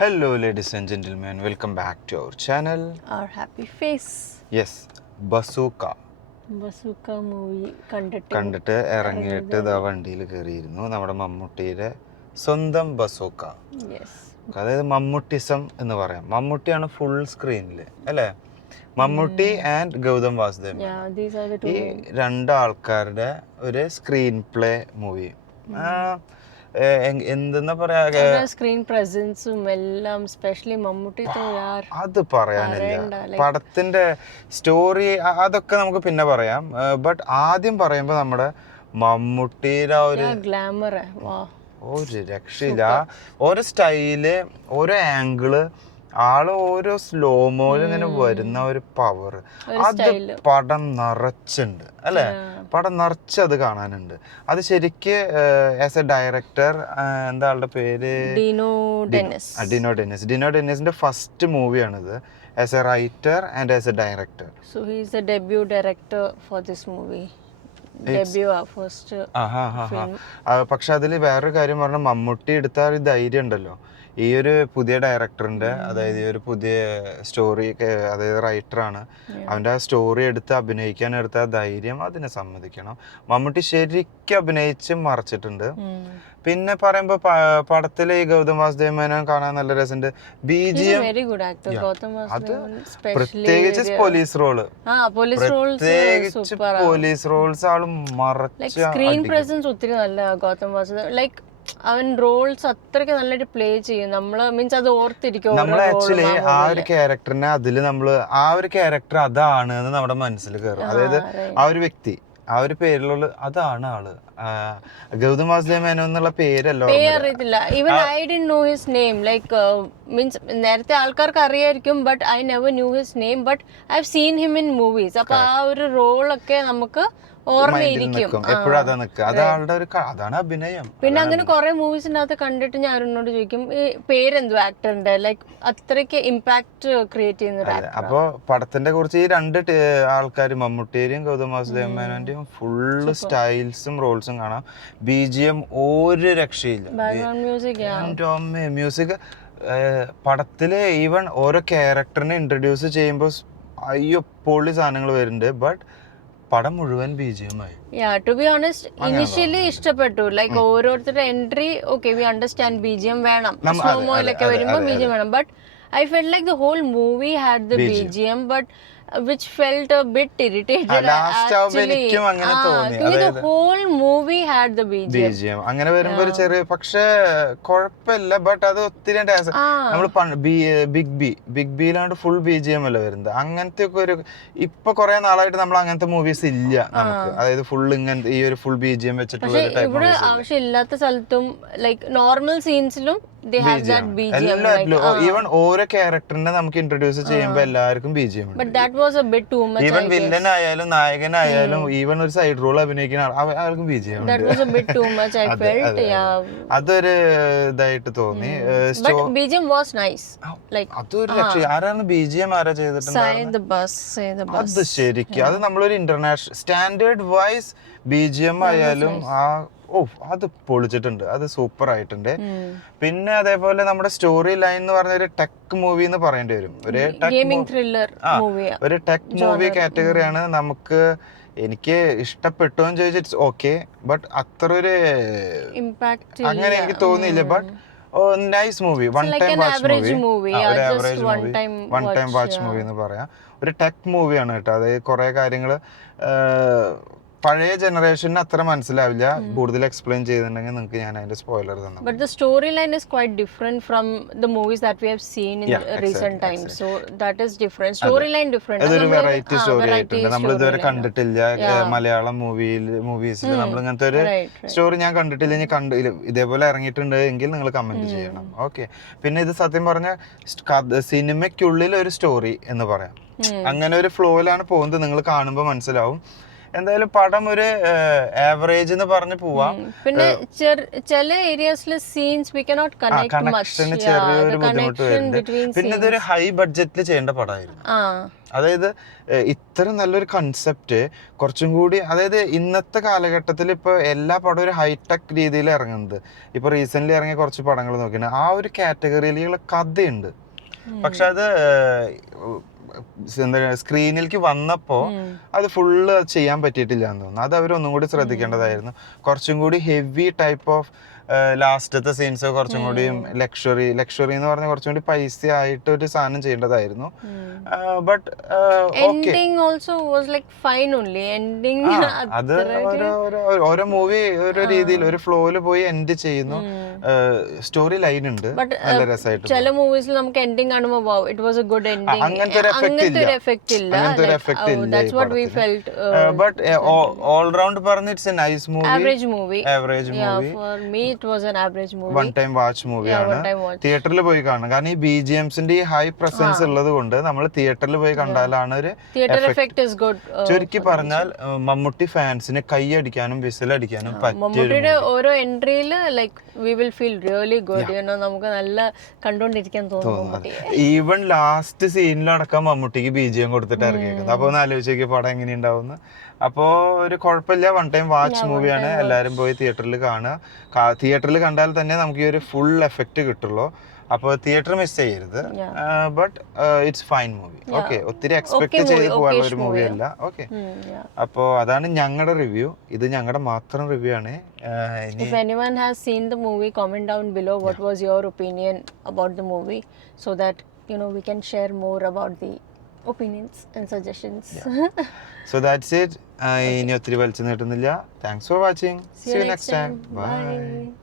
Hello, ladies and gentlemen. Welcome back to our channel. Our happy face. Yes, Bazooka. Bazooka movie കണ്ടിട്ട് ഇറങ്ങിയിട്ട് ഇതാ വണ്ടിയിൽ കയറിയിരുന്നു നമ്മുടെ മമ്മൂട്ടിയുടെ സ്വന്തം ബസൂക്ക. യെസ്. അതായത് മമ്മൂട്ടിസം എന്ന് പറയാം. മമ്മൂട്ടിയാണ് ഫുൾ സ്ക്രീനിൽ അല്ലേ? മമ്മൂട്ടി ആൻഡ് ഗൗതം വാസുദേവൻ, ഈ രണ്ടാൾക്കാരുടെ ഒരു സ്ക്രീൻ പ്ലേ മൂവി. എന്തെന്നാ പറയാ, സ്ക്രീൻ പ്രസൻസും എല്ലാം സ്പെഷ്യലി മമ്മൂട്ടി അത് പറയാനില്ല. പടത്തിന്റെ സ്റ്റോറി അതൊക്കെ നമുക്ക് പിന്നെ പറയാം. ബട്ട് ആദ്യം പറയുമ്പോ നമ്മുടെ മമ്മൂട്ടിയുടെ ഒരു ഗ്ലാമർ ഒരു രക്ഷയില്ല. ഓരോ സ്റ്റൈല്, ഓരോ ആംഗിള്, ആള് ഓരോ സ്ലോമോയിൽ ഇങ്ങനെ വരുന്ന ഒരു പവർ, അത് പടം നിറച്ചുണ്ട് അല്ലെ? പടം നിറച്ചത് കാണാനുണ്ട്. അത് ശരിക്ക് ആസ് എ ഡയറക്ടർ, എന്താ ആളുടെ പേര്, ഡിനോ ഡെന്നിസിന്റെ ഫസ്റ്റ് മൂവിയാണിത് as a writer and as a director. So he is a debut director for this movie. പക്ഷെ അതിൽ വേറൊരു കാര്യം പറഞ്ഞാൽ മമ്മൂട്ടി എടുത്ത ഒരു ധൈര്യം ഉണ്ടല്ലോ, ഈ ഒരു പുതിയ ഡയറക്ടറിന്റെ, അതായത് ഈ ഒരു പുതിയ സ്റ്റോറി, അതായത് റൈറ്ററാണ്, അവന്റെ ആ സ്റ്റോറി എടുത്ത് അഭിനയിക്കാൻ എടുത്ത ധൈര്യം, അതിനെ സമ്മതിക്കണം. മമ്മൂട്ടി ശരിക്കും അഭിനയിച്ച് മറച്ചിട്ടുണ്ട്. പിന്നെ പറയുമ്പോ പടത്തിലെ ഈ ഗൗതം വാസുദേവ മേനോൻ കാണാൻ നല്ല രസമുണ്ട്. BGM, അത് പ്രത്യേകിച്ച് പോലീസ് റോള്, പ്രത്യേകിച്ച് പോലീസ് റോൾസ് ആള് മറച്ച സ്ക്രീൻ പ്രസൻസ് ഒത്തിരി നല്ല. ഗൗതം വാസുദേവൻ ലൈക്ക് അവൻ റോൾസ് അത്രയ്ക്ക് നന്നായിട്ട് പ്ലേ ചെയ്യും. നമ്മള് മീൻസ് അത് ഓർത്തിരിക്കും. നമ്മൾ ആക്ച്വലി ആ ഒരു ക്യാരക്ടറിനെ അതില് നമ്മള് ആ ഒരു ക്യാരക്ടർ അതാണ് എന്ന് നമ്മുടെ മനസ്സിൽ കയറും. അതായത് ആ ഒരു വ്യക്തി, ആ ഒരു പേരിലുള്ള അതാണ് ആള്. ഗൗതം വാസുദേവ മേനോൻ എന്നുള്ള പേരല്ലോ അറിയത്തില്ല. Even I didn't know his name. Like means നേരത്തെ ആൾക്കാർക്ക് അറിയായിരിക്കും, but I never knew his name. But I have seen him in movies. അപ്പൊ ആ ഒരു റോളൊക്കെ നമുക്ക് ഓർമ്മയിരിക്കും. എപ്പോഴും അതാ നിൽക്കുക, അത് ആളുടെ ഒരു അതാണ് അഭിനയം. പിന്നെ അങ്ങനെ കുറെ മൂവീസിന്റെ അകത്ത് കണ്ടിട്ട് ഞാൻ അരുണിനോട് ചോദിക്കും ഈ പേരെന്തോ ആക്ടറിന്റെ, ലൈക്ക് അത്രയ്ക്ക് ഇമ്പാക്ട് ക്രിയേറ്റ് ചെയ്യുന്ന. അപ്പൊ പടത്തിന്റെ കുറിച്ച് ഈ രണ്ട് ആൾക്കാർ, മമ്മൂട്ടിയുടെയും ഗൗതം വാസുദേവ മേനോന്റെയും ഫുള്ള് സ്റ്റൈൽസും റോൾസും കാണാം. BGM ഒരു രക്ഷയില്ല. മ്യൂസിക് പടത്തില് ഈവൻ ഓരോ ക്യാരക്ടറിനെ ഇൻട്രൊഡ്യൂസ് ചെയ്യുമ്പോൾ അയ്യോ പൊളി സാധനങ്ങൾ വരുന്നുണ്ട്. ബട്ട് പടം മുഴുവൻ BGM ആയി. ടു ബി ഓണസ്റ്റ് ഇനിഷ്യലി ഇഷ്ടപ്പെട്ടു. ലൈക്ക് ഓരോരുത്തരുടെ entry, okay we understand BGM വേണം, സ്ലോമോയിലൊക്കെ വരുമ്പോൾ BGM വേണം. But I felt like the whole movie had the BGM, but which felt a bit irritated. Actually, the whole movie had the BGM. അങ്ങനെ വരുമ്പോ ഒരു ചെറിയ, പക്ഷെ കുഴപ്പമില്ല. ബട്ട് അത് ഒത്തിരി നമ്മള് ബിഗ് ബിയിലാണ്ട് ഫുൾ BGM അല്ല വരുന്നത്. അങ്ങനത്തെ ഒക്കെ ഒരു, ഇപ്പൊ കുറെ നാളായിട്ട് നമ്മൾ അങ്ങനത്തെ മൂവീസ് ഇല്ല നമുക്ക്. അതായത് ഫുൾ ഇങ്ങനത്തെ ഈ ഒരു ഫുൾ BGM വെച്ചിട്ടുള്ള ഇവിടെ ആവശ്യമില്ലാത്ത സ്ഥലത്തും ലൈക്ക് നോർമൽ സീൻസിലും ഈവൻ ഓരോ ക്യാരക്ടറിനെ നമുക്ക് ഇൻട്രൊഡ്യൂസ് ചെയ്യുമ്പോ എല്ലാവർക്കും BGM ഉണ്ട്. ഈവൻ വില്ലൻ ആയാലും നായകനായാലും ഈവൻ ഒരു സൈഡ് റോൾ അഭിനയിക്കുന്ന ആൾക്കും BGM ഉണ്ട്. അതൊരു ഇതായിട്ട് തോന്നി. അതൊരു രക്ഷ. ആരാണ് BGM ആരാ ചെയ്തിട്ടുണ്ട്? അത് ശരിക്കും അത് നമ്മളൊരു ഇന്റർനാഷണൽ സ്റ്റാൻഡേർഡ് വൈസ് BGM ആയാലും അത് പൊളിച്ചിട്ടുണ്ട്. അത് സൂപ്പർ ആയിട്ടുണ്ട്. പിന്നെ അതേപോലെ നമ്മുടെ സ്റ്റോറി ലൈൻ എന്ന് പറഞ്ഞ ഒരു ടെക് മൂവി എന്ന് പറയേണ്ടി വരും. ഒരു ടെക് മൂവി കാറ്റഗറിയാണ്. നമുക്ക് എനിക്ക് ഇഷ്ടപ്പെട്ടു എന്ന് ചോദിച്ചിട്ട് ഓക്കെ, ബട്ട് അത്ര ഒരു അങ്ങനെ എനിക്ക് തോന്നിയില്ല. But nice movie, one time watch movie, ഒരു average movie, one time watch movie എന്ന് പറയാം. ഒരു ടെക് മൂവിയാണ് കേട്ടോ. അതായത് കുറെ കാര്യങ്ങള് പഴയ ജനറേഷന് അത്ര മനസ്സിലാവില്ല. കൂടുതൽ എക്സ്പ്ലെയിൻ ചെയ്തിട്ടുണ്ടെങ്കിൽ നിങ്ങൾക്ക് ഞാൻ അതിന്റെ സ്പോയിലർ തന്നു. But the storyline is quite different from the movies that we have seen in recent times. So that is different. Storyline different. അതൊരു വെറൈറ്റി സ്റ്റോറി ആയിട്ടുണ്ട്. നമ്മൾ ഇതുവരെ കണ്ടിട്ടില്ല മലയാളം മൂവീസിൽ. നമ്മൾ ഇങ്ങനത്തെ ഒരു സ്റ്റോറി ഞാൻ കണ്ടിട്ടില്ല. ഇനി ഇതേപോലെ ഇറങ്ങിയിട്ടുണ്ട് എങ്കിൽ നിങ്ങൾ കമന്റ് ചെയ്യണം. ഓക്കെ. പിന്നെ ഇത് സത്യം പറഞ്ഞ സിനിമയ്ക്കുള്ളിൽ ഒരു സ്റ്റോറി എന്ന് പറയാം. അങ്ങനെ ഒരു ഫ്ലോയിലാണ് പോകുന്നത്. നിങ്ങൾ കാണുമ്പോൾ മനസ്സിലാവും. എന്തായാലും പടം ഒരു ആവറേജ് എന്ന് പറഞ്ഞു പോവാം. പിന്നെ ചില ഏരിയസിൽ scenes we cannot connect much. കണക്ഷന് ചെറിയൊരു ബുദ്ധിമുട്ട് വരുന്നുണ്ട്. പിന്നെ ഇതൊരു ഹൈ ബഡ്ജറ്റിൽ ചെയ്യേണ്ട പടമായിരുന്നു. അതായത് ഇത്ര നല്ലൊരു കൺസെപ്റ്റ് കുറച്ചും കൂടി, അതായത് ഇന്നത്തെ കാലഘട്ടത്തിൽ ഇപ്പൊ എല്ലാ പടവും ഒരു ഹൈടെക് രീതിയിൽ ഇറങ്ങുന്നത്. ഇപ്പൊ റീസെന്റ് ഇറങ്ങിയ കുറച്ച് പടങ്ങൾ നോക്കിയാണ് ആ ഒരു കാറ്റഗറിയിലുള്ള കഥയുണ്ട്. പക്ഷെ അത് എന്താ സ്ക്രീനിലേക്ക് വന്നപ്പോ അത് ഫുള്ള് ചെയ്യാൻ പറ്റിയിട്ടില്ല എന്ന് തോന്നുന്നു. അത് അവരൊന്നും കൂടി ശ്രദ്ധിക്കേണ്ടതായിരുന്നു. കുറച്ചും കൂടി ഹെവി ടൈപ്പ് ഓഫ് ലാസ്റ്റത്തെ സീൻസ് കുറച്ചും കൂടി ലക്ഷറി എന്ന് പറഞ്ഞ കുറച്ചും കൂടി പൈസ ആയിട്ട് ഒരു സാധനം ചെയ്യേണ്ടതായിരുന്നു. ബട്ട് അത് ഓരോ മൂവി ഓരോ രീതിയിൽ ഒരു ഫ്ലോയില് പോയി എൻഡ് ചെയ്യുന്നു. സ്റ്റോറി ലൈൻ ഉണ്ട്, നല്ല രസമായിട്ട്. ചില മൂവീസിൽ നമുക്ക് എൻഡിങ് കാണുമ്പോൾ it was A good ending, അങ്ങനത്തെ ഒരു എഫക്റ്റ് ഇല്ല. ബട്ട് ഓൾ റൗണ്ട് പറഞ്ഞ it's A nice movie, average movie. For me it was an average movie. One time watch മൂവിയാണ്. തിയേറ്ററിൽ പോയി കാണണം. കാരണം ഈ BGMs-ന്റെ ഈ ഹൈ പ്രസൻസ് ഉള്ളത് കൊണ്ട് നമ്മൾ തിയേറ്ററിൽ പോയി കണ്ടാലാണ് ഒരു theater effect is good. ചുരുക്കി പറഞ്ഞാൽ മമ്മൂട്ടി ഫാൻസിന് കൈയടിക്കാനും വിസിലടിക്കാനും പറ്റിയ മമ്മൂട്ടിയുടെ ഓരോ എൻട്രിയിൽ like we will feel really good, you know, നമുക്ക് നല്ല കണ്ടോണ്ടിരിക്കാൻ തോന്നും. ഈവൻ ലാസ്റ്റ് സീനിലടക്കം മമ്മൂട്ടിക്ക് BGM കൊടുത്തിട്ട് ഇറങ്ങിയേക്കുന്നത്. അപ്പൊ ഒന്ന് ആലോചിച്ചേക്ക് പടം എങ്ങനെയുണ്ടാവുന്നു. അപ്പോ ഒരു കുഴപ്പമില്ല, വൺ ടൈം വാച്ച് മൂവിയാണ്. എല്ലാരും പോയി തിയേറ്ററിൽ കാണുക. തിയേറ്ററിൽ കണ്ടാൽ തന്നെ നമുക്ക് ഈ ഒരു ഫുൾ എഫക്റ്റ് കിട്ടുള്ളൂ. അപ്പോൾ തിയേറ്റർ മിസ് ചെയ്യരുത്. But it's fine movie. Okay, ഒത്തിരി എക്സ്പെക്ട് ചെയ്ത് പോകാനുള്ള ഒരു മൂവി അല്ല. ഓക്കെ, അപ്പോൾ അതാണ് ഞങ്ങളുടെ റിവ്യൂ. ഇത് ഞങ്ങളുടെ മാത്രം റിവ്യൂ ആണ്. If anyone has seen the movie, comment down below what was your opinion about the movie, so that you know we can share more about the opinions and suggestions. So that's it. ഇനി ഒത്തിരി വലിച്ചു നീട്ടുന്നില്ല. Thanks for watching. See you next time. Bye.